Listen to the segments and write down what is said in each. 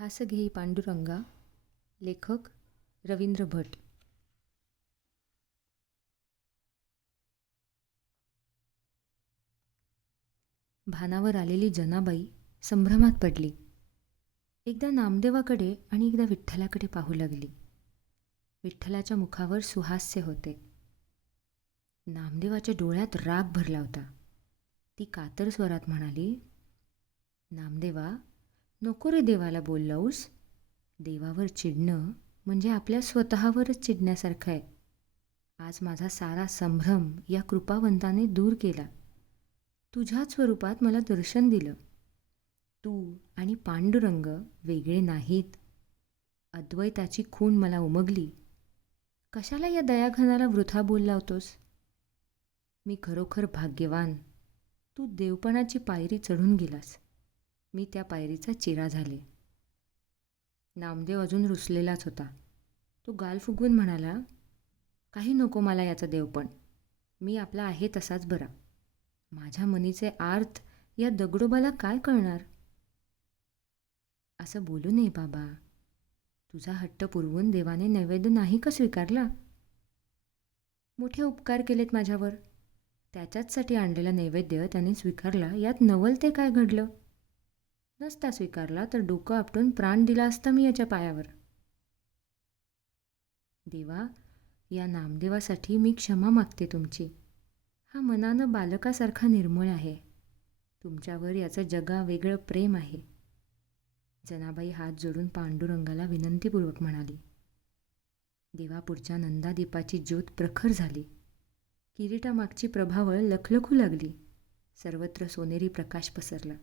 घास घेई पांडुरंगा लेखक रवींद्र भट. भानावर आलेली जनाबाई संभ्रमात पडली. एकदा नामदेवाकडे आणि एकदा विठ्ठलाकडे पाहू लागली. विठ्ठलाच्या मुखावर सुहास्य होते. नामदेवाच्या डोळ्यात राग भरला होता. ती कातर स्वरात म्हणाली नामदेवा नको रे देवाला बोललाऊस. देवावर चिडणं म्हणजे आपल्या स्वतःवरच चिडण्यासारखं आहे. आज माझा सारा संभ्रम या कृपावंताने दूर केला. तुझ्याच स्वरूपात मला दर्शन दिलं. तू आणि पांडुरंग वेगळे नाहीत. अद्वैताची खूण मला उमगली. कशाला या दयाघनाला वृथा बोल लावतोस? मी खरोखर भाग्यवान. तू देवपणाची पायरी चढून गेलास. मी त्या पायरीचा चिरा झाले. नामदेव अजून रुसलेलाच होता. तो गाल फुगवून म्हणाला काही नको मला याचं देवपण मी आपला आहे तसाच बरा. माझ्या मनीचे आर्थ या दगडोबाला काय कळणार? असं बोलू नये बाबा. तुझा हट्ट पुरवून देवाने नैवेद्य नाही का स्वीकारला? मोठे उपकार केलेत माझ्यावर. त्याच्याचसाठी आणलेला नैवेद्य त्याने स्वीकारला. यात नवल ते काय घडलं? नसता स्वीकारला तर डोकं आपटून प्राण दिला असता मी याच्या पायावर. देवा या नामदेवासाठी मी क्षमा मागते तुमची. हा मनानं बालकासारखा निर्मळ आहे. तुमच्यावर याचं जगा वेगळं प्रेम आहे. जनाबाई हात जोडून पांडुरंगाला विनंतीपूर्वक म्हणाली. देवापुढच्या नंदादीपाची ज्योत प्रखर झाली. किरीटामागची प्रभावळ लखलखू लागली. सर्वत्र सोनेरी प्रकाश पसरला.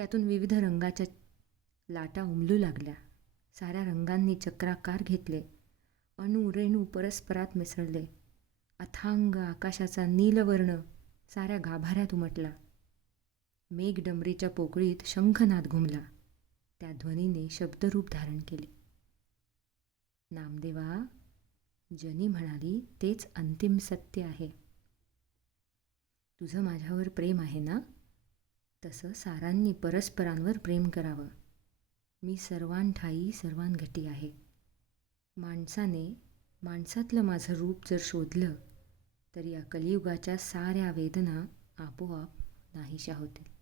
त्यातून विविध रंगाच्या लाटा उमलू लागल्या. साऱ्या रंगांनी चक्राकार घेतले. अणू रेणू परस्परात मिसळले. अथांग आकाशाचा नीलवर्ण साऱ्या गाभाऱ्यात उमटला. मेघडंबरीच्या पोकळीत शंखनाद घुमला. त्या ध्वनीने शब्दरूप धारण केले. नामदेवा जनी म्हणाली तेच अंतिम सत्य आहे. तुझं माझ्यावर प्रेम आहे ना? तसं सारांनी परस्परांवर प्रेम करावं. मी सर्वांठाई सर्वांघटी आहे. माणसाने माणसातलं माझं रूप जर शोधलं तर या कलियुगाच्या साऱ्या वेदना आपोआप नाहीशा होतील.